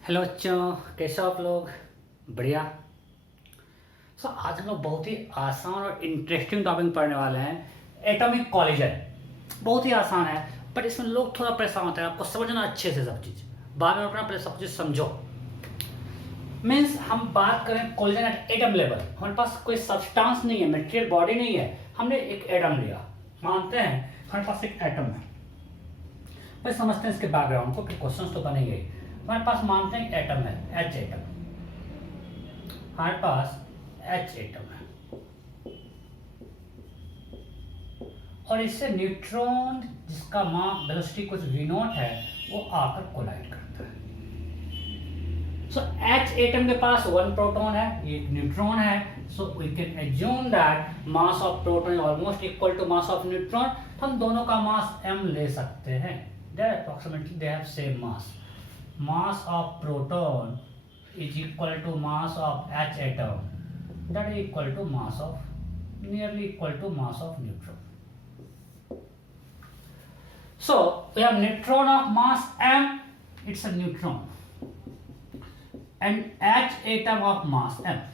Hello बच्चों, कैसे हो आप लोग? बढ़िया। आज हम लोग बहुत ही आसान और इंटरेस्टिंग टॉपिक पढ़ने वाले हैं, एटॉमिक कॉलिजन। बहुत ही आसान है, बट इसमें लोग थोड़ा परेशान होते हैं। आपको समझना अच्छे से सब चीज़, बाद में अपना पहले सब चीज़ समझो। मीन्स हम बात करें कॉलिजन एट एटम लेवल, हमारे पास कोई सब्सटेंस नहीं है, मटेरियल बॉडी नहीं है, हमने एक एटम लिया। मानते हैं हमारे पास एक एटम है, भाई समझते हैं इसके बैकग्राउंड को कि क्वेश्चन तो बनेंगे। हमारे पास मानते हैं एटम है, एच एटम, हमारे पास एच एटम है, और इससे न्यूट्रॉन जिसका मास वेलोसिटी कुछ v नॉट है वो आकर कोलाइड करता है। सो एच एटम के पास वन प्रोटॉन है, एक न्यूट्रॉन है। So we can assume that mass of proton is almost equal to mass of neutron. हम दोनों का मास m ले सकते हैं, they are approximately they have same mass. Mass of proton is equal to mass of H atom, that is equal to mass of, nearly equal to mass of neutron. So we have neutron of mass m, it's a neutron, and H atom of mass m.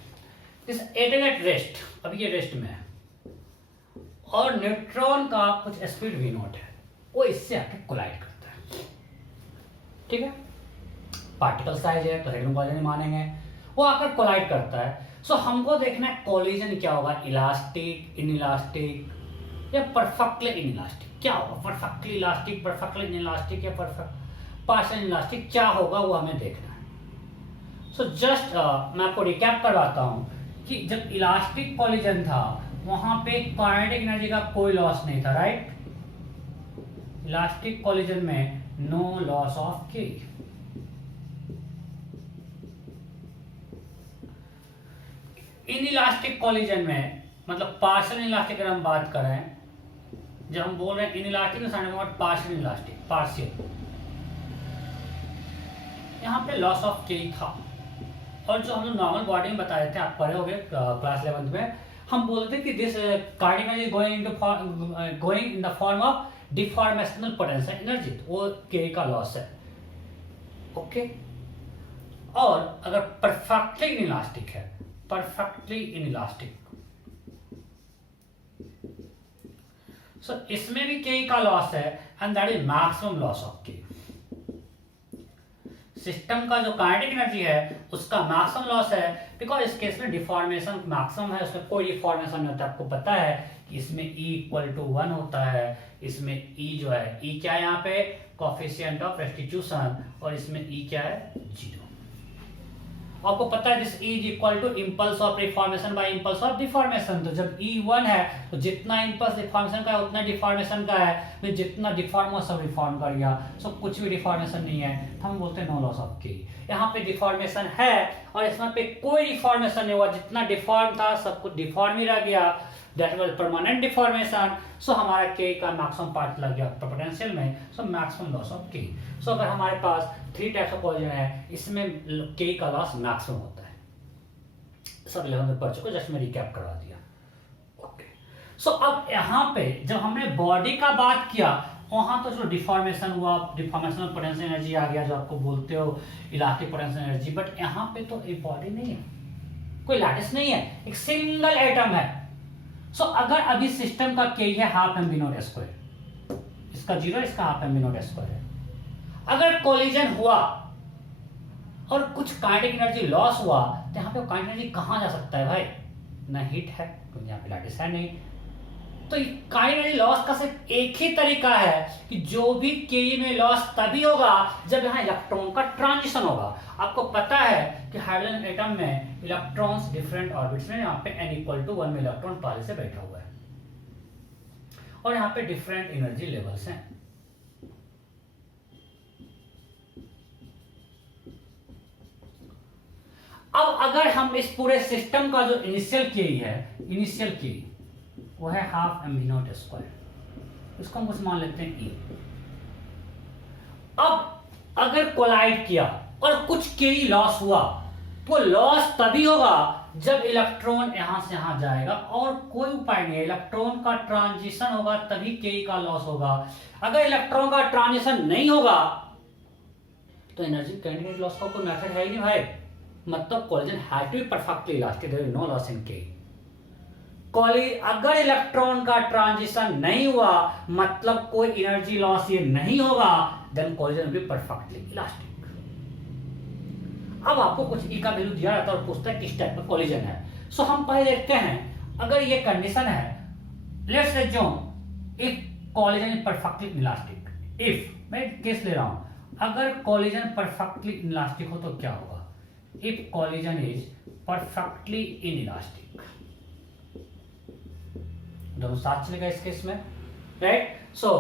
This atom at rest, अभी ये rest में है, और neutron का कुछ speed v nought है, वो इससे आके कोलाइड करता है। ठीक है, पार्टिकल साइज है तो हेड्रोजन कॉलिजन मानेंगे, वो आकर कोलाइड करता है। सो हमको देखना है कॉलिजन क्या होगा, इलास्टिक, इनइलास्टिक या परफेक्टली इनइलास्टिक। क्या होगा, परफेक्टली इलास्टिक, परफेक्टली इनइलास्टिक या परफेक्ट पार्शियल इनइलास्टिक, क्या होगा वो हमें देखना है। सो जस्ट मैं आपको रिकैप करवाता हूँ कि जब इलास्टिक कॉलिजन था वहां पे काइनेटिक एनर्जी का कोई लॉस नहीं था, राइट। इलास्टिक कॉलिजन में नो लॉस ऑफ के। इनइलास्टिक कॉलिजन में, मतलब पार्शियल इलास्टिक अगर हम बात करें, जब हम बोल रहे हैं इनइलास्टिक तो साइड में पार्शियल इलास्टिक, पार्शियल, यहाँ पे लॉस ऑफ के था। और जो हम लोग नॉर्मल बॉडी में बता रहे थे, आप पढ़े होंगे क्लास 11 में, हम बोलते थे कि this kinetic energy going in the form of deformational potential energy, वो के का लॉस है। ओके, और अगर परफेक्टली इनइलास्टिक है, perfectly inelastic, so इसमें भी K का लॉस है, and that is maximum loss of K। System का जो काइनेटिक एनर्जी है उसका मैक्सिमम लॉस है, बिकॉज इस केस में डिफॉर्मेशन मैक्सिमम है, उसमें कोई डिफॉर्मेशन नहीं होता। आपको पता है कि इसमें E इक्वल टू 1 होता है, इसमें E जो है, E क्या है यहाँ पे, कोफिशिएंट ऑफ रेस्टिट्यूशन, और इसमें E क्या है, 0। आपको पता है this E is equal to impulse of reformation by impulse of deformation. तो जब E 1 है तो जितना इंपल्स डिफॉर्मेशन का है उतना डिफॉर्मेशन का है, मैं जितना डिफॉर्म हो सब रिफॉर्म कर गया, सो कुछ भी डिफॉर्मेशन नहीं है, तो हम बोलते हैं नो लॉस ऑफ के। यहाँ पे डिफॉर्मेशन है और इसमें पे कोई डिफॉर्मेशन नहीं हुआ, जितना डिफॉर्म था सब कुछ डिफॉर्म ही रह गया, दैट वाज परमानेंट डिफॉर्मेशन। सो हमारा के का मैक्सिमम पार्ट लग गया पोटेंशियल में, सो मैक्सिमम लॉस ऑफ के। सो अगर हमारे पास 3 टाइप्स ऑफ कॉलिजन है, इसमें के का लॉस मैक्सिमम होता है। सब 11 में पढ़ चुके, जस्ट मैं रिकैप करवा दिया। ओके, सो अब यहाँ पे जब हमने बॉडी का बात किया, वहां तो जो डिफॉर्मेशन हुआ, डिफॉर्मेशनल पोटेंशियल एनर्जी आ गया, जो आपको बोलते हो इलास्टिक पोटेंशियल एनर्जी, बट यहाँ पे तो एक बॉडी नहीं है, कोई लैटिस नहीं है, एक सिंगल एटम है। सो अगर अभी सिस्टम का के है half M v naught square, इसका 0, इसका half M v naught square है। अगर कोलिजन हुआ और कुछ काइनेटिक एनर्जी लॉस हुआ, तो यहाँ पे काइनेटिक एनर्जी कहाँ जा सकता है भाई, ना हीट है क्योंकि यहाँ पे लैटिस है नहीं। तो काइनेटिक एनर्जी लॉस का सिर्फ एक ही तरीका है कि जो भी के में लॉस तभी होगा जब यहाँ इलेक्ट्रॉन का ट्रांजिशन होगा। आपको पता है कि हाइड्रोजन एटम में इलेक्ट्रॉन्स डिफरेंट ऑर्बिट्स में, यहाँ पे n इक्वल टू 1 में इलेक्ट्रॉन पहले से बैठा हुआ है, और यहाँ पे डिफरेंट एनर्जी लेवल्स हैं। अब अगर हम इस पूरे सिस्टम का जो इनिशियल के है, इनिशियल के वो है half M v naught square, इसको हम कुछ मान लेते हैं E। अब अगर कोलाइड किया और कुछ के लॉस हुआ, तो लॉस तभी होगा जब इलेक्ट्रॉन यहां से यहां जाएगा, और कोई उपाय नहीं है, इलेक्ट्रॉन का ट्रांजिशन होगा तभी के का लॉस होगा। अगर इलेक्ट्रॉन का ट्रांजिशन नहीं होगा तो एनर्जी काइनेटिक लॉस का कोई मेथड है ही नहीं भाई, मतलब collision has to be perfectly elastic, there is no loss in K. अगर इलेक्ट्रॉन का ट्रांजिशन नहीं हुआ मतलब कोई एनर्जी लॉस ये नहीं होगा, then collision will be perfectly elastic. अब आपको कुछ ई का वैल्यू दिया रहता है और पूछता है किस टाइप का कोलिजन है। सो हम पहले देखते हैं, अगर ये कंडीशन है, let's assume if collision is perfectly elastic, if मैं केस ले रहा हूं, अगर कोलिजन परफेक्टली इलास्टिक हो तो क्या होगा, if collision is perfectly inelastic, दोनों साथ चलेगा इस केस में, right. So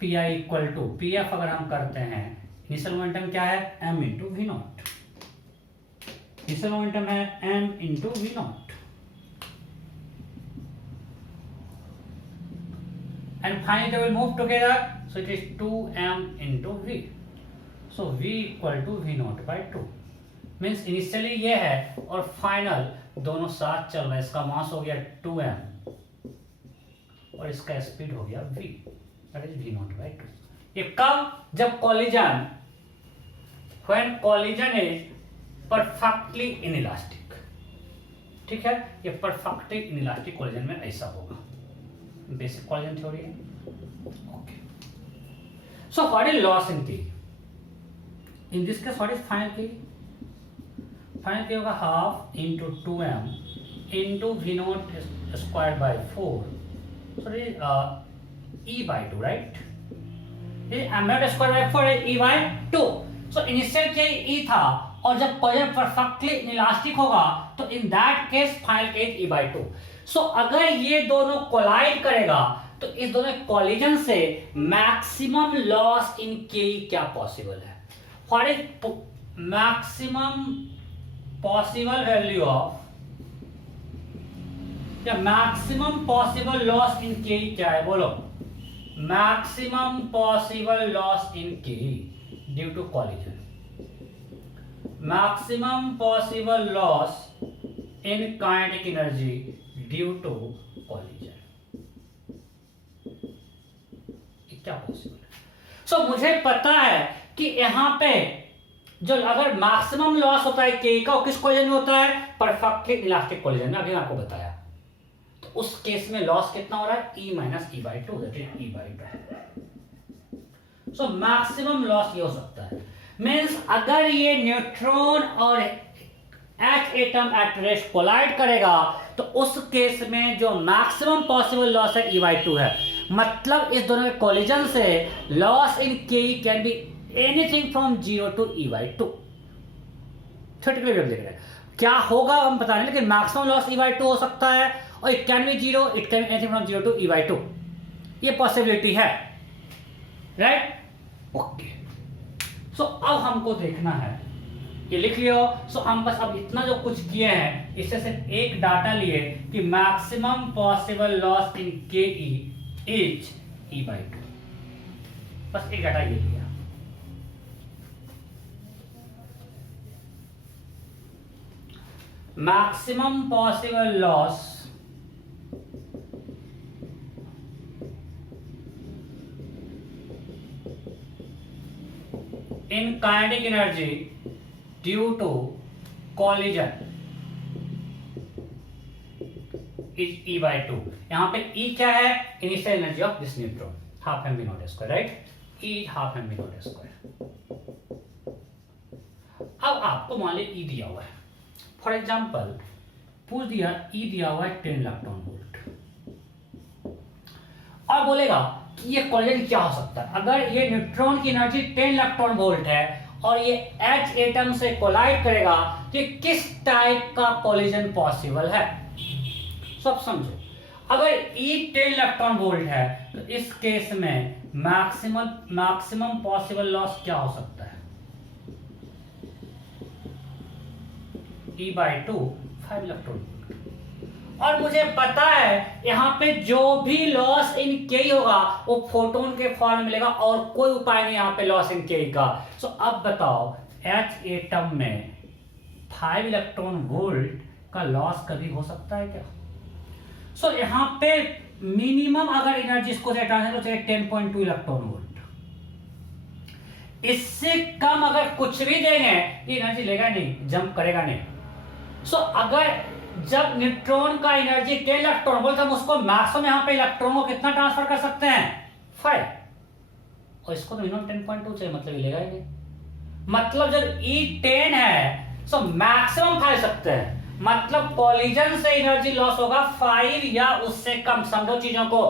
P I equal to P F अगर हम करते हैं, इनिशियल मोमेंटम क्या है, m into we naught, initial momentum है m into we naught, and finally they will move together, so it is 2m into v, so v equal to V naught by 2, means initially ये है और final दोनों साथ चल रहे हैं, इसका मास हो गया 2m और इसका स्पीड हो गया v, that is v nought by 2। ये कब, जब collision, when collision is perfectly inelastic, ठीक है, ये परफेक्टली इनइलास्टिक कोलिजन में ऐसा होगा, बेसिक कोलिजन थ्योरी है। Okay, so what is loss in K, in this case what is final K, final K होगा half into 2m into we not square by 4, so this is e by 2, right? This is m naught square by 4 is e by 2. So initial के e था और जब collision perfectly inelastic होगा तो इन that case final के e by 2. सो अगर ये दोनों कोलाइड करेगा तो इस दोनों कोलिजन से मैक्सिमम लॉस इन के क्या पॉसिबल है, what is maximum possible value of, या maximum possible loss in K क्या है, बोलो, maximum possible loss in K due to collision, maximum possible loss in kinetic energy due to collision, क्या possible है। So मुझे पता है कि यहां पे जो अगर मैक्सिमम लॉस होता है के का, किस कोलिजन में होता है, परफेक्टली इलास्टिक कोलिजन में, अभी आपको बताया, तो उस केस में लॉस कितना हो रहा है, e minus E by 2, that is e by 2। So maximum loss ये हो सकता है, मींस अगर ये न्यूट्रॉन और H atom at rest collide करेगा तो उस केस में जो मैक्सिमम पॉसिबल लॉस है e बाई 2 है, मतलब इस दोनों के कोलिजन से loss in K can be anything from 0 to e by 2, theoretically देख रहे हैं क्या होगा हम पता नहीं, लेकिन मैक्सिमम लॉस e बाई 2 हो सकता है और it can be 0, it can be anything from 0 to e by 2, ये पॉसिबिलिटी है, राइट। ओके, सो अब हमको देखना है, ये लिख लियो। सो हम बस अब इतना जो कुछ किए हैं इससे सिर्फ एक डाटा लिए कि मैक्सिमम पॉसिबल लॉस इन के इज e बाई 2, बस एक डाटा ये लिया। Maximum possible loss in kinetic energy due to collision is E by 2। यहाँ पे E क्या है, initial energy of this neutron, half M we not square, right, E half M we not square. अब आपको मान लीजिए E दिया हुआ है, फॉर एग्जाम्पल पूछ दिया E दिया हुआ है 10 इलेक्ट्रॉन वोल्ट, और बोलेगा कि ये कोलिजन क्या हो सकता है, अगर ये न्यूट्रॉन की एनर्जी 10 इलेक्ट्रॉन वोल्ट है और ये H एटम से कोलाइड करेगा तो किस टाइप का कोलिजन पॉसिबल है। सब समझो, अगर E 10 इलेक्ट्रॉन वोल्ट है तो इस केस में मैक्सिमम पॉसिबल लॉस क्या हो सकता है, E बाई 2 5 इलेक्ट्रॉन वोल्ट, और मुझे पता है यहाँ पे जो भी लॉस इन के होगा वो फोटोन के फॉर्म में मिलेगा और कोई उपाय नहीं यहाँ पे लॉस इन के का। सो अब बताओ H एटम में 5 इलेक्ट्रॉन वोल्ट का लॉस कभी हो सकता है क्या। सो यहाँ पे मिनिमम अगर एनर्जी इसको चाहिए तो चाहिए 10.2 इलेक्ट्रॉन वोल्ट। इससे कम अगर कुछ भी देंगे ये एनर्जी लेगा नहीं, जंप करेगा नहीं। सो अगर जब न्यूट्रॉन का एनर्जी 10 इलेक्ट्रॉन बोलते हम उसको मैक्सिमम यहां पे इलेक्ट्रॉन को कितना ट्रांसफर कर सकते हैं 5, और इसको तो मिनिमम 10.2 चाहिए, मतलब ये लेगा ही नहीं। मतलब जब E 10 है सो मैक्सिमम 5 सकते हैं, मतलब कॉलिजन से एनर्जी लॉस होगा 5 या उससे कम। समझो चीजों को,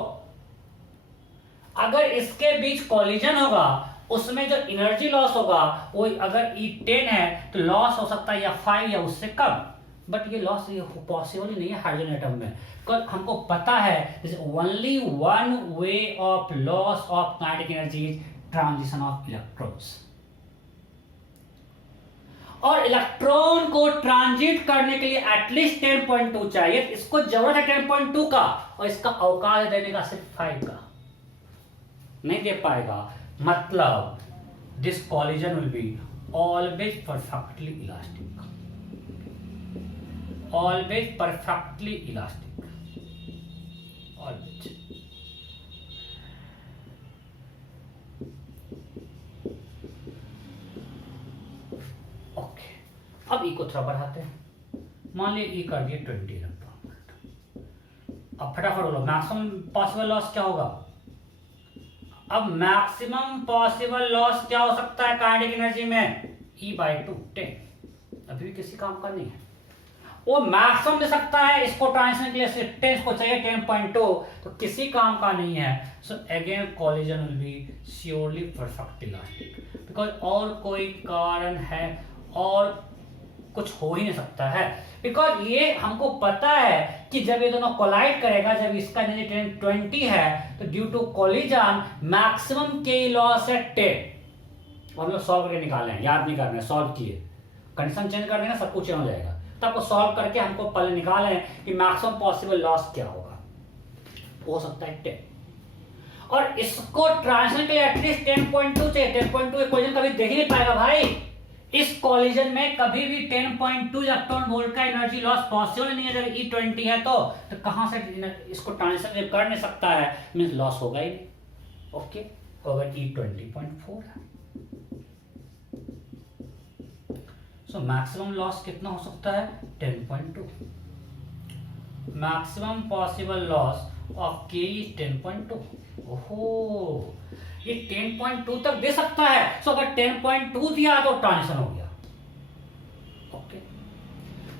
अगर इसके बीच कॉलिजन होगा उसमें जो एनर्जी लॉस होगा वो अगर E 10 है तो लॉस हो सकता है या 5 या उससे कम, बट ये लॉस ये पॉसिबल ही नहीं है हाइड्रोजन एटम में, बिकॉज हमको पता है only one way of loss of kinetic energy is transition of electrons. और इलेक्ट्रॉन को ट्रांजिट करने के लिए एटलीस्ट 10.2 चाहिए, इसको जरूरत है 10.2 का, और इसका अवकाश देने का सिर्फ 5 का, नहीं दे पाएगा। मतलब this collision will be always perfectly elastic, always perfectly elastic, always. Okay, अब ई को थोड़ा बढ़ाते हैं, मान लीजिए ई कर दिए 20 इलेक्ट्रॉन। अब फटाफट बोलो मैक्सिमम पॉसिबल लॉस क्या होगा। अब मैक्सिमम पॉसिबल लॉस क्या हो सकता है काइनेटिक एनर्जी में, E/2 10, अभी भी किसी काम का नहीं है। वो मैक्सिमम दे सकता है, इसको ट्रांजिशन के लिए 10 को चाहिए 10.2, तो किसी काम का नहीं है। So again collision will be surely perfect elastic, because और कोई कारण है और कुछ हो ही नहीं सकता है, बिकॉज ये हमको पता है कि जब ये दोनों कोलाइड करेगा, जब इसका एनर्जी 20 है तो ड्यू टू कोलिजन मैक्सिमम के लॉस है 10, और हम लोग सॉल्व करके निकाले हैं, याद नहीं करना है, सॉल्व किए, कंडीशन चेंज कर देना सब कुछ चेंज हो जाएगा। तो आपको सॉल्व करके हमको पहले निकाले कि मैक्सिमम पॉसिबल लॉस क्या होगा, हो सकता है 10, और इसको ट्रांजिशन के लिए एटलीस्ट 10.2 चाहिए। 10.2 इक्वेशन कभी देख ही नहीं पाएगा भाई, इस कॉलिजन में कभी भी 10.2 इलेक्ट्रॉन वोल्ट का एनर्जी लॉस पॉसिबल नहीं है। जब E20 है तो कहां से इसको ट्रांजिशन कर नहीं सकता है, मींस लॉस होगा ही नहीं। ओके, अगर E20.4 है सो मैक्सिमम लॉस कितना हो सकता है 10.2, maximum possible loss of K is 10.2। ओहो, ये 10.2 तक दे सकता है। सो अगर 10.2 दिया तो ट्रांजिशन हो गया। ओके,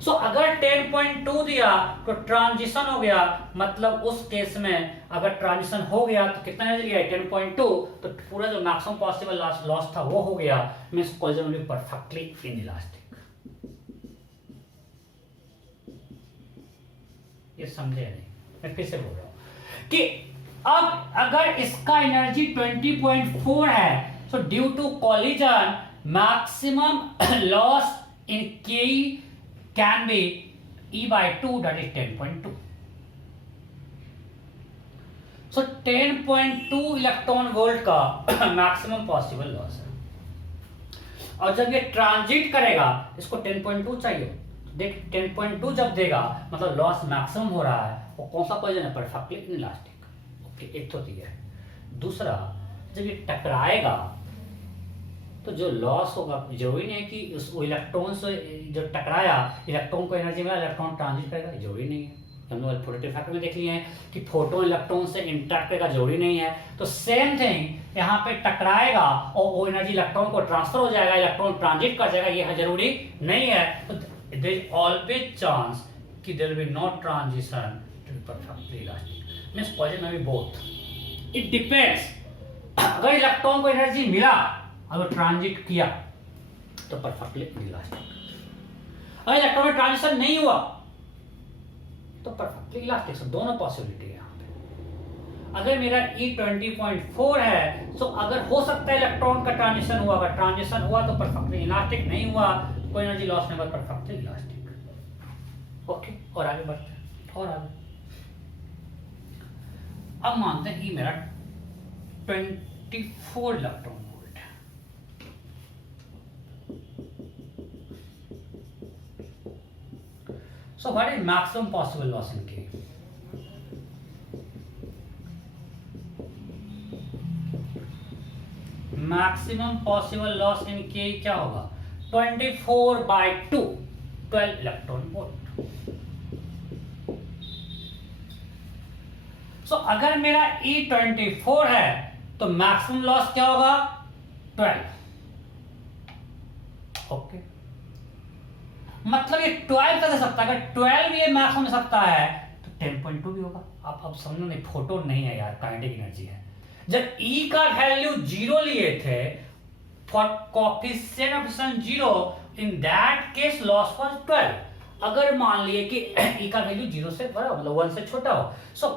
सो अगर 10.2 दिया तो ट्रांजिशन हो गया, मतलब उस केस में अगर ट्रांजिशन हो गया तो कितना एनर्जी लिया 10.2, तो पूरा जो मैक्सिमम पॉसिबल लॉस था वो हो गया, means collision will be perfectly inelastic. ये समझे नहीं, मैं फिर से बोल रहा हूं कि अब अगर इसका एनर्जी 20.4 है, so due to collision maximum loss in Ke can be E/2 that is 10.2। So 10.2 electron volt का मैक्सिमम पॉसिबल लॉस है, और जब ये ट्रांजिट करेगा इसको 10.2 चाहिए। देख 10.2 जब देगा मतलब लॉस मैक्सिमम हो रहा है, वो कौन सा कॉलिजन है, परफेक्टली इनइलास्टिक। एक तो दिया है। दूसरा, जब ये टकराएगा तो जो लॉस होगा जरूरी नहीं है कि उस इलेक्ट्रॉन से जो टकराया इलेक्ट्रॉन को एनर्जी मिला, इलेक्ट्रॉन ट्रांजिट करेगा, जरूरी नहीं है। हम लोग फोटोन फैक्टर में देख लिए हैं कि फोटोन इलेक्ट्रॉन से इंटरेक्ट करेगा, जरूरी नहीं है। तो सेम थिंग यहाँ पे टकराएगा और वो एनर्जी इलेक्ट्रॉन को ट्रांसफर हो जाएगा, इलेक्ट्रॉन ट्रांजिट कर जाएगा, ये जरूरी नहीं है। तो देयर इज ऑलवेज चांस कि there will be not transition to be perfectly elastic. Means collision में भी बोथ, इट डिपेंड्स। अगर इलेक्ट्रॉन को एनर्जी मिला अगर ट्रांजिट किया तो परफेक्टली इलास्टिक, अगर इलेक्ट्रॉन में ट्रांजिशन नहीं हुआ तो परफेक्टली इलास्टिक। सो दोनों पॉसिबिलिटी है यहाँ पे। अगर मेरा E20.4 है तो अगर हो सकता है इलेक्ट्रॉन का ट्रांजिशन हुआ, अगर ट्रांजिशन हुआ तो परफेक्टली इलास्टिक, नहीं हुआ कोई एनर्जी लॉस नहीं हुआ, परफेक्टली इलास्टिक। ओके, और आगे बढ़ते हैं, और आगे अब मानते हैं ये मेरा 24 इलेक्ट्रॉन वोल्ट है। सो what is maximum possible loss in K? Maximum possible loss in K क्या होगा 24/2 12 इलेक्ट्रॉन वोल्ट। सो अगर मेरा E24 है तो मैक्सिमम लॉस क्या होगा 12। ओके मतलब ये 12 तक सकता है, अगर 12 ये मैक्सिमम हो सकता है तो 10.2 भी होगा। आप अब समझो नहीं, फोटो नहीं है यार, काइनेटिक एनर्जी है। जब E का वैल्यू 0 लिए थे for coefficient of distance 0 in that case laws was 12। अगर मान लिए कि E का वैल्यू 0 से बड़ा मतलब 1 से छोटा हो, so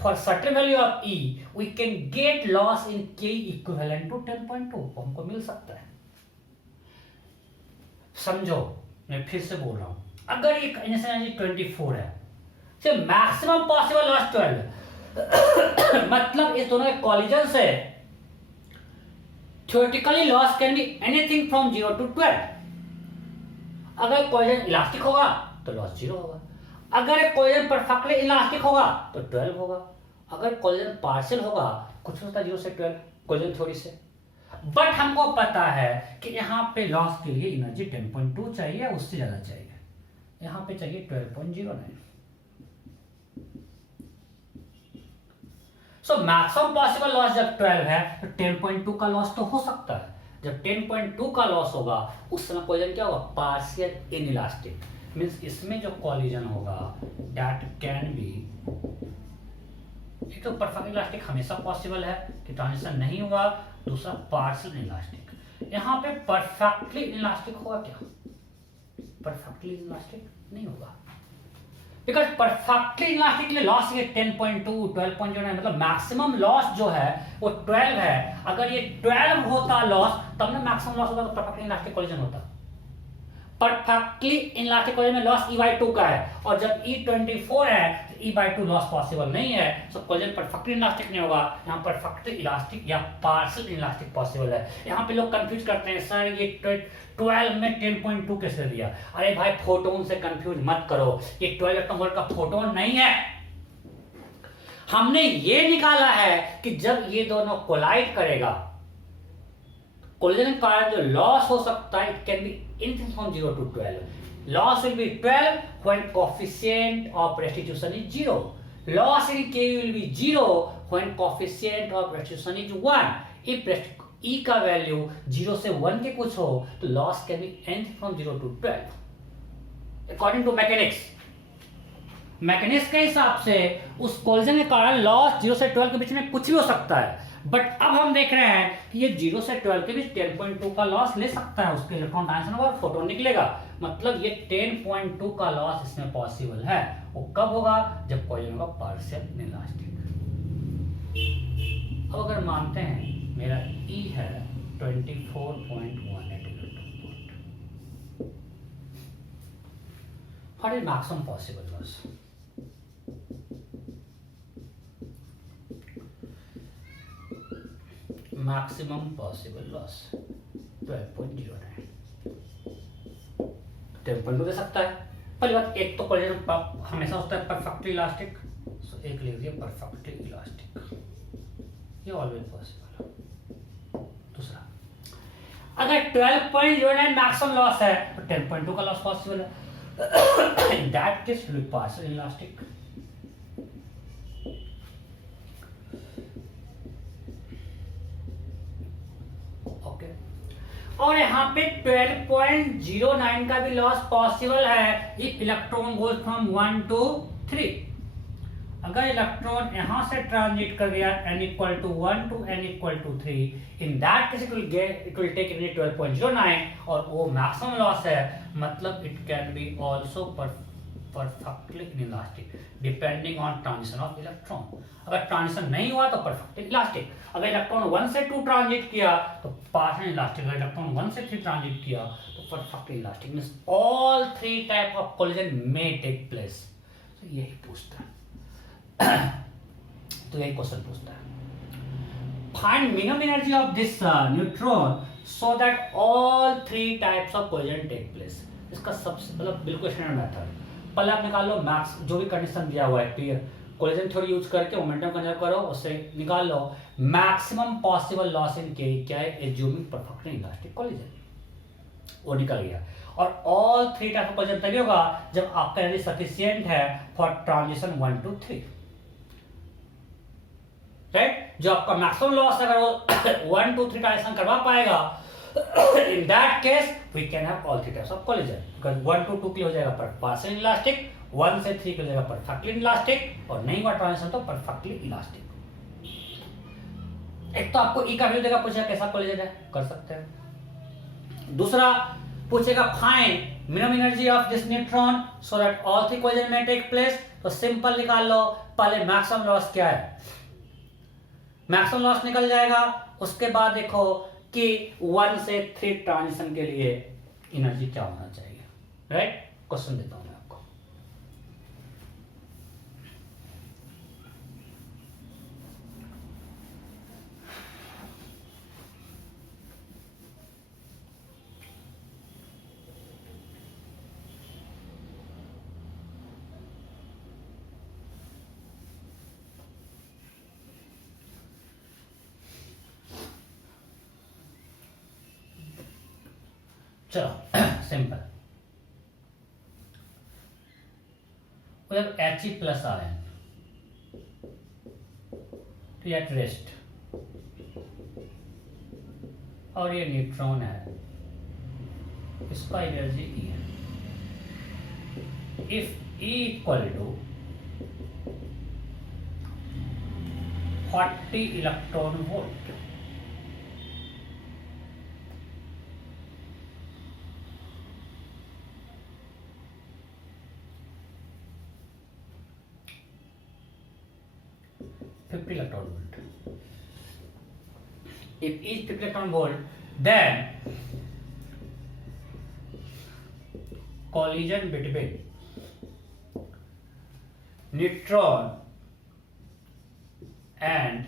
for certain value of E we can get loss in K equivalent to 10.2 हमको मिल सकता है। समझो मैं फिर से बोल रहा हूं, अगर ये एनर्जी 24 है तो मैक्सिमम पॉसिबल लॉस 12 मतलब इस दोनों के कॉलिजन से theoretically loss can be anything from 0 to 12। अगर कॉलिजन इलास्टिक होगा तो लॉस 0 होगा, अगर कॉलिजन परफेक्टली इलास्टिक होगा तो 12 होगा, अगर कॉलिजन पार्शियल होगा कुछ होता है 0 से 12 कॉलिजन थ्योरी से। बट हमको पता है कि यहाँ पे लॉस के लिए एनर्जी 10.2 चाहिए, उससे ज्यादा चाहिए, यहाँ पे चाहिए 12.09। सो मैक्सिमम पॉसिबल लॉस जब 12 है तो 10.2 का लॉस तो हो सकता है। जब 10.2 का लॉस होगा उस समय कॉलिजन क्या होगा पार्शियल इनइलास्टिक, मींस इसमें जो कॉलिजन होगा दैट कैन बी, एक तो परफेक्ट इलास्टिक हमेशा पॉसिबल है कि ट्रांजिशन नहीं होगा, दूसरा पार्शियल इलास्टिक। यहाँ पे परफेक्टली इलास्टिक होगा क्या, परफेक्टली इलास्टिक नहीं होगा, बिकॉज परफेक्टली इलास्टिक के लिए लॉस ये 10.2 12.09 मतलब मैक्सिमम लॉस जो है वो 12 है। अगर ये 12 होता लॉस तब ना मैक्सिमम लॉस होता तो परफेक्टली इलास्टिक कॉलिजन होता। परफेक्टली इलास्टिक कॉलिजन में लॉस E/2 का है, और जब E24 है तो E/2 लॉस पॉसिबल नहीं है, सो कॉलिजन परफेक्टली इलास्टिक नहीं होगा। यहाँ परफेक्टली इलास्टिक या पार्शियल इलास्टिक पॉसिबल है। यहाँ पे लोग कंफ्यूज करते हैं सर ये 12 में 10.2 कैसे दिया। अरे भाई फोटोन से कंफ्यूज मत करो, ये 12 इलेक्ट्रॉन वोल्ट का फोटोन नहीं है। हमने ये निकाला है कि जब ये दोनों कोलाइड करेगा कॉलिजन के कारण जो लॉस हो सकता है it can B anything from 0 to 12. Loss will be 12 when coefficient of restitution is 0. Loss in K will be 0 when coefficient of restitution is 1. If E का वैल्यू 0 से 1 के कुछ हो तो loss can be anything from 0 to 12. According to mechanics. Mechanics के हिसाब से उस कॉलिजन के कारण लॉस 0 से 12 के बीच में कुछ भी हो सकता है, बट अब हम देख रहे हैं कि ये 0 से 12 के बीच 10.2 का लॉस ले सकता है, उसके इलेक्ट्रॉन ट्रांजिशन और फोटोन निकलेगा, मतलब ये 10.2 का लॉस इसमें पॉसिबल है। वो कब होगा जब कॉलिजन होगा पार्शियल इलास्टिक। अब अगर मानते हैं मेरा E है 24.18 electron volt, what is maximum possible loss? Maximum possible loss 12.09 10.2 दे सकता है। पहली बात, एक तो कॉलिजन हमेशा होता है परफेक्टली इलास्टिक, सो एक लिख दिया परफेक्टली इलास्टिक, ये ऑलवेज पॉसिबल है। दूसरा, अगर 12.09 मैक्सिमम लॉस है तो 10.2 का लॉस पॉसिबल है। इन that case will be partial elastic. और यहाँ पे 12.09 का भी लॉस पॉसिबल है if electron goes from 1 to 3। अगर इलेक्ट्रॉन यहां से ट्रांजिट कर गया n equal to 1 to n equal to 3, in that case it will take energy 12.09 और वो मैक्सिमम लॉस है, मतलब it can be also perfectly elastic depending on transition of electron. अगर ट्रांजिशन नहीं हुआ तो परफेक्टली इलास्टिक, अगर इलेक्ट्रॉन 1 से 2 ट्रांजिट किया तो पार्शियल इलास्टिक, अगर इलेक्ट्रॉन 1 से 3 ट्रांजिट किया तो perfectly elastic. Means all 3 type of collision may take place. तो यही पूछता है तो यही क्वेश्चन पूछता है, find minimum energy of this neutron so that all 3 types of collision take place. इसका सबसे मतलब बिल्कुल स्टैंडर्ड मेथड, पहले आप निकाल लो मैक्स जो भी कंडीशन दिया हुआ है कोलिजन थ्योरी यूज करके मोमेंटम कंजर्व करो, उससे निकाल लो maximum possible loss in K क्या है, एज्यूमिंग परफेक्टली इलास्टिक कोलिजन, वो निकल गया। और all three type of collision तभी होगा जब आपका एनर्जी सफिशिएंट है फॉर ट्रांजिशन 1 to 3, राइट। जो आपका मैक्सिमम लॉस अगर वो 1 to 3 ट्रांजिशन करवा पाएगा, in that case we can have all three types of collision, because 1 to 2 के लिए हो जाएगा partially elastic, 1 से 3 के लिए हो जाएगा perfectly elastic, और नहीं हुआ ट्रांजिशन तो perfectly elastic। एक तो आपको ई का वैल्यू देगा, पूछेगा कैसा कोलिजन है, कर सकते हैं। दूसरा पूछेगा find minimum energy of this neutron so that all three collision में टेक प्लेस, तो सिंपल निकाल लो, पहले मैक्सिमम लॉस क्या है, मैक्सिमम लॉस निकल जाएगा। उसके बाद देखो कि 1 से 3 ट्रांजिशन के लिए एनर्जी क्या होना चाहिए, राइट। क्वेश्चन देता हूं मैं आपको, चलो सिंपल, He प्लस आ रहे हैं तो एट रेस्ट, और ये न्यूट्रॉन है, इसका एनर्जी ई है। If E equal to 40 electron volt, electron volt. If E is 50 electron volt, then collision between neutron and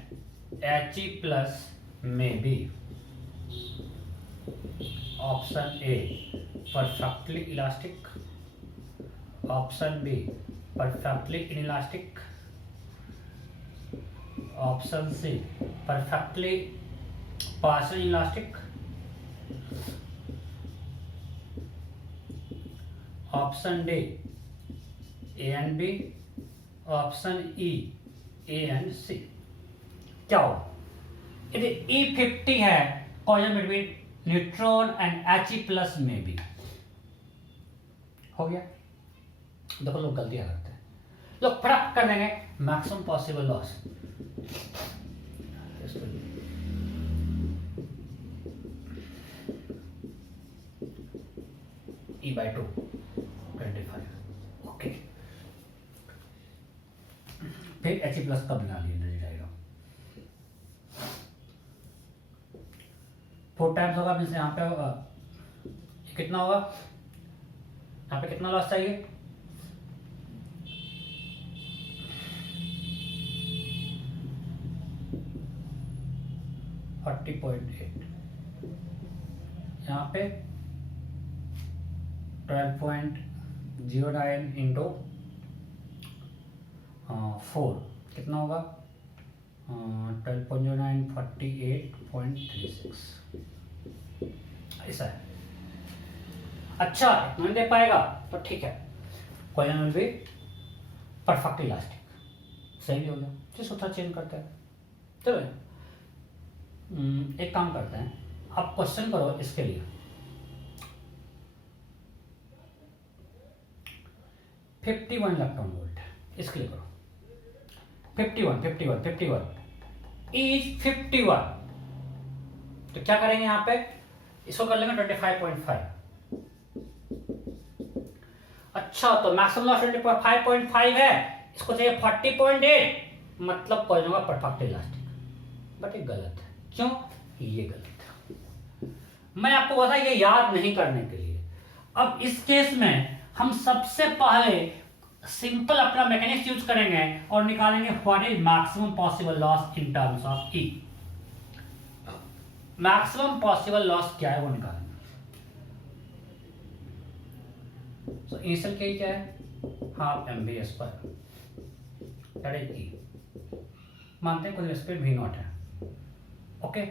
He plus may be option A perfectly elastic, option B perfectly inelastic, option C perfectly partially elastic, option D A and B, option E A and C। क्या हो, यदि E50 है collision between neutron and He plus में भी हो गया। देखो लोग गलतियां करते हैं, लोग फटाक कर देंगे maximum possible loss, E/2 25, okay. फिर He प्लस कब निकालिए, एनर्जी जाएगा 4 टाइम्स होगा, मीन्स यहाँ पे होगा कितना होगा, यहाँ पे कितना लॉस चाहिए, यहाँ पे 12.09 इंटू 4 कितना होगा, 12.09 48.36, ऐसा है। अच्छा नहीं दे पाएगा तो ठीक है, collision will be perfectly elastic, सही भी हो गया। तो सूत्र चेंज करते हैं। चलो एक काम करते हैं, आप क्वेश्चन करो इसके लिए, (51 इलेक्ट्रॉन वोल्ट) इसके लिए करो 51 इज 51, तो क्या करेंगे यहाँ पे, इसको कर लेंगे 25.5। अच्छा तो मैक्सिमम लॉस 25.5 है, इसको चाहिए 40.8, मतलब कॉलिजन होगा परफेक्टली इलास्टिक, बट ये गलत है। क्यों, ये गलत है, मैं आपको बता ये याद नहीं करने के लिए। अब इस केस में हम सबसे पहले सिंपल अपना मैकेनिक्स यूज करेंगे और निकालेंगे what is maximum possible loss in terms of E. Maximum possible loss क्या है वो निकालेंगे। तो इनिशियल के क्या है, हाफ mv² दैट इज ई। मानते हैं कुल स्पीड v नॉट है। Okay,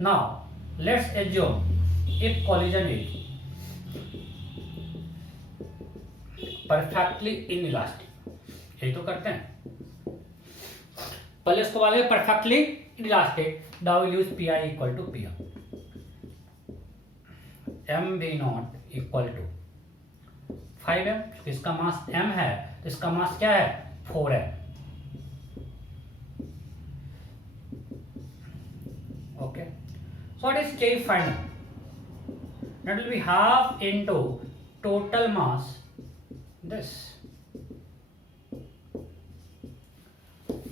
now let's assume if collision is perfectly inelastic. यही तो करते हैं, पहले इसको वाले perfectly inelastic, now will use p I equal to p m we nought equal to 5m, इसका मास m है तो इसका मास क्या है 4m। Okay, so what is K final? That will be half into total mass this,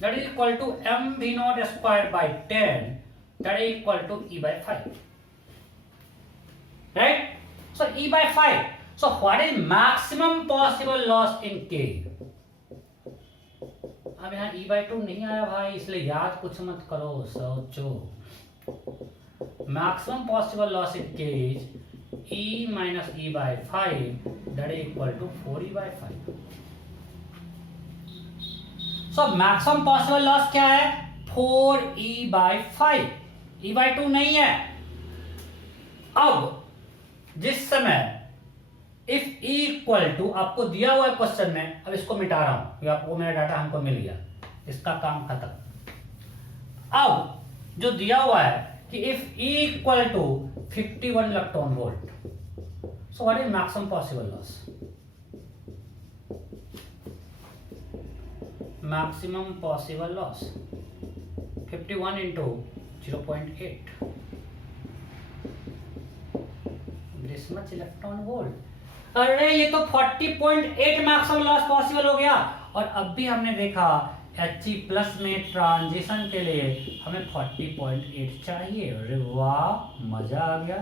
that is equal to mv naught square by 10, that is equal to e by 5, right? So e by 5, so what is maximum possible loss in K? अब यहाँ e by 2 नहीं आया भाई, इसलिए याद कुछ मत करो, सोचो। maximum possible loss in K is e minus e by 5, that is equal to 4e by 5. So maximum possible loss क्या है 4e by 5, e by 2 नहीं है। अब जिस समय if e equal to आपको दिया हुआ है क्वेश्चन में, अब इसको मिटा रहा हूं, आपको मेरा डाटा हमको मिल गया, इसका काम खत्म। अब जो दिया हुआ है कि if E equal to 51 electron volt, so what is maximum possible loss? Maximum possible loss 51 into 0.8, this much electron volt. अरे ये तो 40.8 मैक्सिमम लॉस पॉसिबल हो गया। और अब भी हमने देखा He प्लस में ट्रांजिशन के लिए हमें 40.8 चाहिए। अरे वाह, मजा आ गया।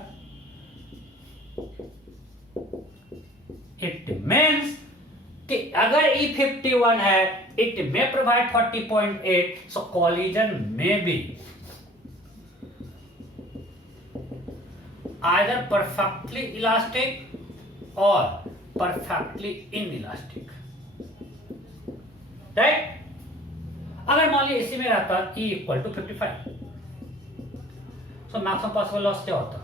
इट मीन्स कि अगर E51 है, it may provide 40.8, so collision में B either perfectly elastic or perfectly inelastic, right? अगर मान लीजिए इसी में रहता E equal to 55, so maximum possible loss क्या होता?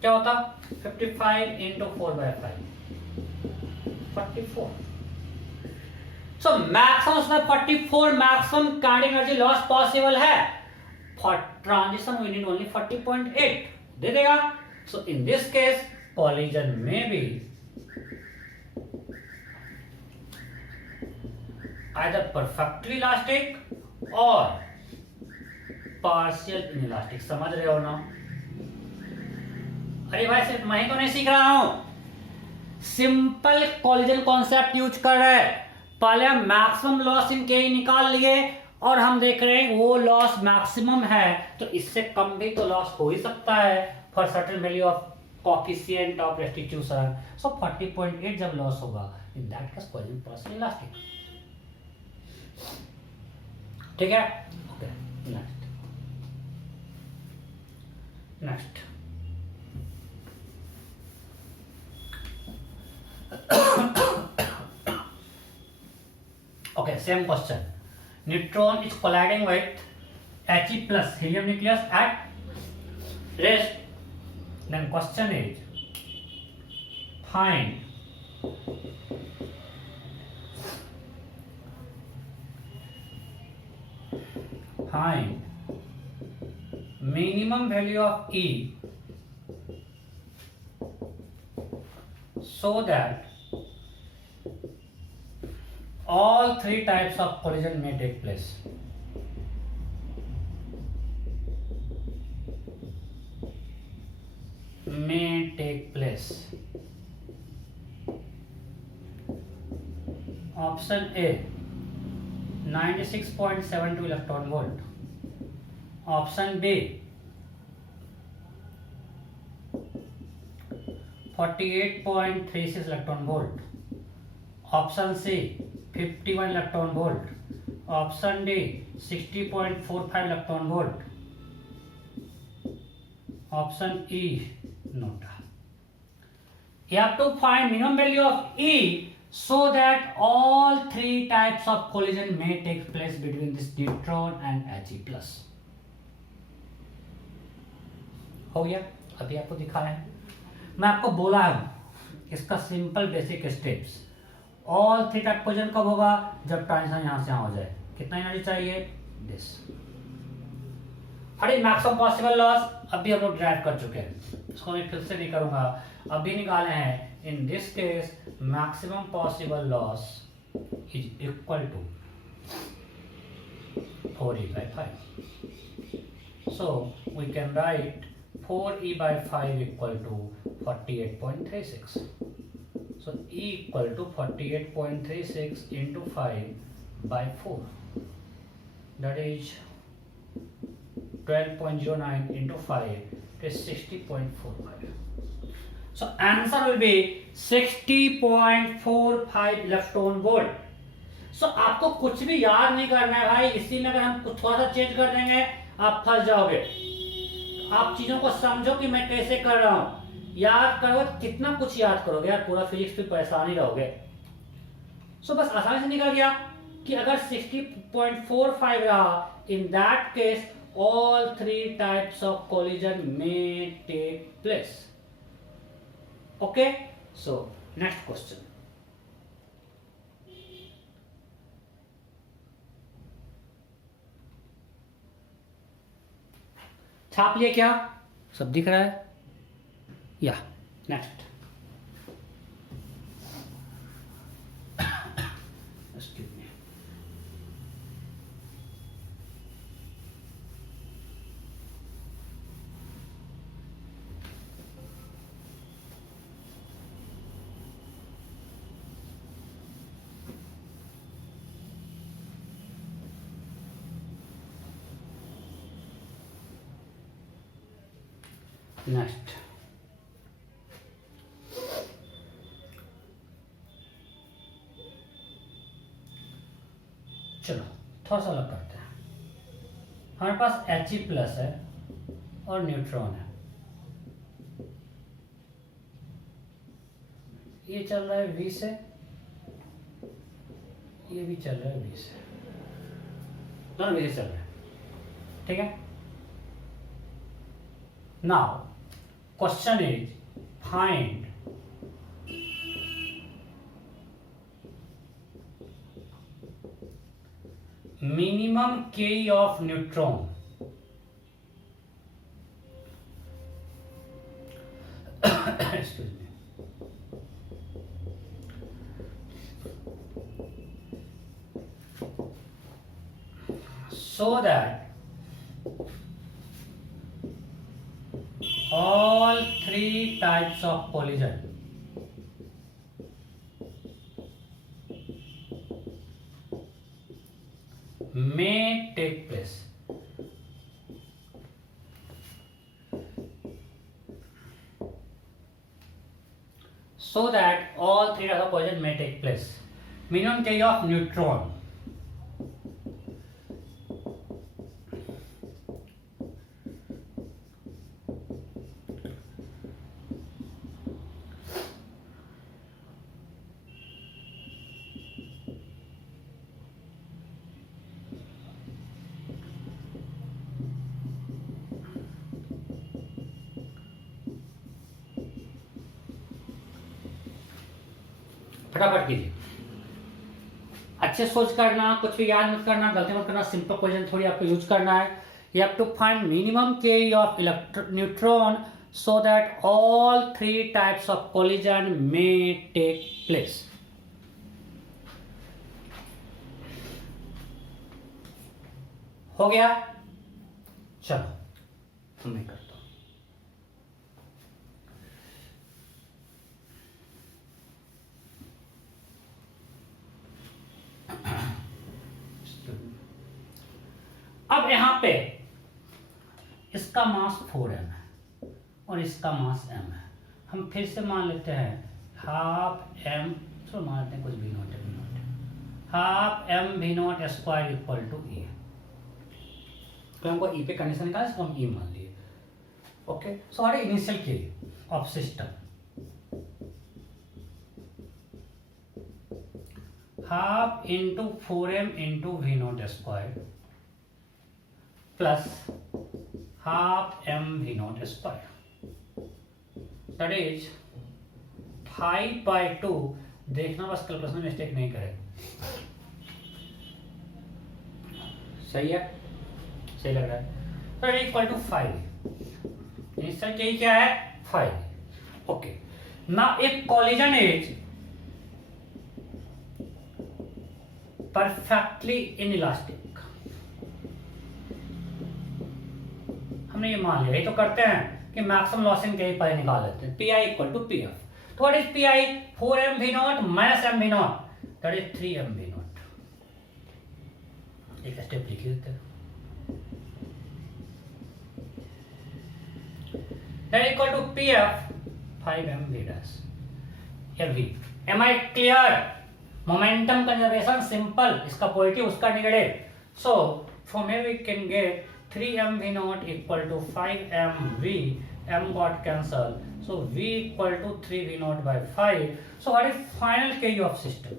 क्या होता 55 इंटू 4/5, 44। सो मैक्सिमम उसमें 44 maximum kinetic energy loss possible है। For transition we need only 40.8 दे देगा। So in this case collision में भी either perfectly elastic or partial inelastic। समझ रहे हो ना? अरे भाई सिर्फ मैं ही तो नहीं सीख रहा हूं, सिंपल कॉलिजन कॉन्सेप्ट यूज कर रहे हैं। पहले हम मैक्सिमम लॉस इन के निकाल लिए और हम देख रहे हैं वो लॉस मैक्सिमम है, तो इससे कम भी तो लॉस हो ही सकता है for certain value of coefficient of restitution. So 40.8 जब लॉस होगा, in that case collision partial elastic. ठीक है, okay, next okay, same question. Neutron is colliding with He plus helium nucleus at rest. Then question is find minimum value of E so that all three types of collision may take place. Option A 96.72 electron volt. Option B 48.36 electron volt. Option C 51 electron volt. Option D 60.45 electron volt. Option E note. You have to find minimum value of E so that all three types of collision may take place between this neutron and He plus. हो गया? अभी आपको दिखाया है, मैं आपको बोला है इसका simple basic steps. All three type collision कब होगा? जब ट्रांजिशन यहां से यहां हो जाए। कितना एनर्जी चाहिए? दिस। अरे मैक्सिमम पॉसिबल लॉस अभी हम लोग ड्राइव कर चुके हैं, इसको मैं फिर से नहीं करूंगा, अभी निकाले हैं। In this case maximum possible loss is equal to 4E/5। So we can write 4E/5 equal to 48.36। So E equal to 48.36 into 5/4, that is 12.09 into 5, it is 60.45. So answer will be 60.45 electron volt. So आपको कुछ भी याद नहीं करना है भाई, इसी में अगर हम कुछ थोड़ा सा चेंज कर देंगे आप फंस जाओगे। आप चीजों को समझो कि मैं कैसे कर रहा हूं, याद करो, कितना कुछ याद करोगे यार, पूरा फिजिक्स पे परेशान ही रहोगे। सो बस आसानी से निकल गया कि अगर 60.45 रहा, in that case all three types of collision में take place. Okay, so next question. छाप लिए क्या? सब दिख रहा है? या नेक्स्ट। Excuse me. नेक्स्ट चलो थोड़ा सा अलग करते हैं। हमारे पास He प्लस है और न्यूट्रॉन है, ये चल रहा है V से, ये भी चल रहा है V से, दोनों V से चल रहे हैं, ठीक है। Now question is find minimum K of neutron excuse me, so that all three types of collision may take place. So that all three types of collision may take place. Minimum K of neutron. फटाफट कीजिए, अच्छे सोच करना, कुछ भी याद मत करना, गलती मत करना, सिंपल क्वेश्चन थोड़ी आपको यूज करना है। You have to find minimum K of neutron so that all three types of collision may take place. हो गया? चलो मैं करता हूं। अब यहां पे इसका मास 4m है और इसका मास m है। हम फिर से मान लेते हैं हाफ m, चलो मान लेते हैं कुछ भी nought half m v0 square equal to E। तो हमको E पे कंडीशन निकाला, इसको हम E मान लिए। Okay, so our initial K of system half into 4m into we not square plus half m v not square, that is 5/2। देखना बस कैलकुलेशन में मिस्टेक नहीं करे। सही है, सही लग रहा है। तो इक्वल टू 5, इनिशियल के क्या है 5। Okay, now if collision is perfectly inelastic, हमने ये मान लिया, ये तो करते हैं कि मैक्सिमम लॉसिंग के पहले निकाल लेते हैं। P I equal to P F. तो what is P I? 4m v naught minus m v naught, that is 3m v naught. एक स्टेप लिख देते हैं, that equal to P F 5m v dash या v। Am I clear? Momentum conservation simple, इसका positive उसका negative. So from here we can get 3m v naught equal to 5m v, m got cancelled, so v equal to 3v naught by 5. So what is final kg of system?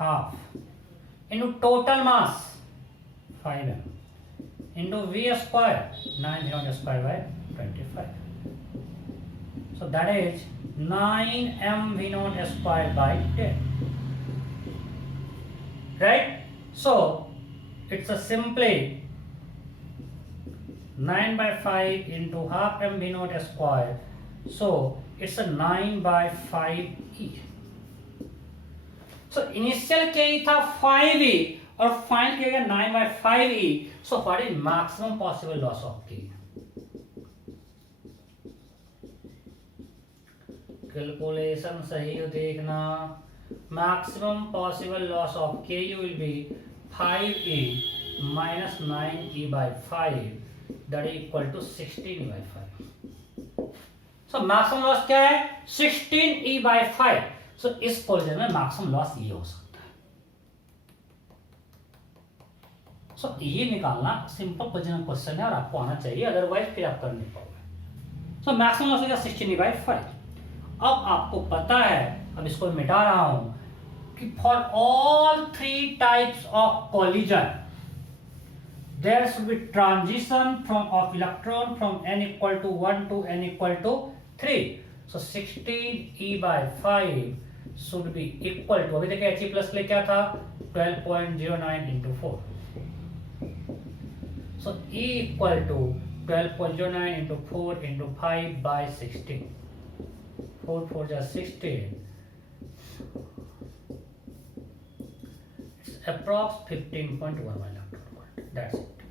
Half into total mass 5m into v square 9 v naught square by 25. So that is 9m v naught square by 10. Right? So it's a simply 9 by 5 into half m v naught square. So it's a 9 by 5 e. So initial K था 5e और final K का 9 by 5e. So what is maximum possible loss of K? Calculation सही हो देखना। Maximum possible loss of Ku will be 5e minus 9e by 5, that is equal to 16e by 5. So maximum loss क्या है? 16e by 5. So इस collision में maximum loss ये हो सकता है। So ये निकालना सिंपल कोलिजन क्वेश्चन है और आपको आना चाहिए, अदरवाइज फिर आप कर नहीं पाओगे। So maximum loss है 16e by 5। अब आपको पता है, अब इसको मिटा रहा हूं कि for all 3 types of collision there should be transition from of electron from n equal to 1 to n equal to 3। So 16e by 5 should be equal to, अभी देखिए He प्लस ले क्या था 12.09 into 4। So E equal to 12.09 into 4 into 5 by 16। 4 4 जा 16, it's approx 15.11 electron volt, that's it.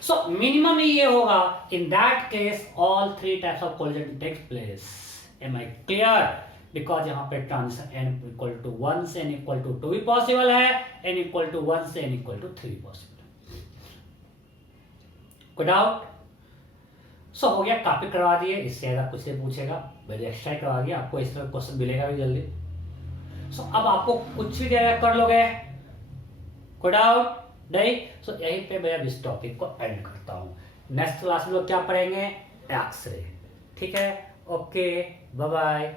So minimum ये होगा, in that case all 3 types of collision takes place. Am I clear? Because यहाँ पे transition n equal to 1 से n equal to 2 भी possible है, n equal to 1 से n equal to 3 भी possible है। कोई डाउट? सो हो गया, कॉपी करवा दिए, इससे ज़्यादा कुछ से पूछेगा, मैंने एक्स्ट्रा करवा दिया, आपको इस तरह क्वेश्चन मिलेगा भी जल्दी। सो अब आपको कुछ भी दिया कर लोगे, कोई डाउट नहीं? सो यहीं पे मैं अब इस टॉपिक को एंड करता हूँ। नेक्स्ट क्लास में लोग क्या पढ़ेंगे? एक्सरे। ठीक है, ओके, बाय बाय।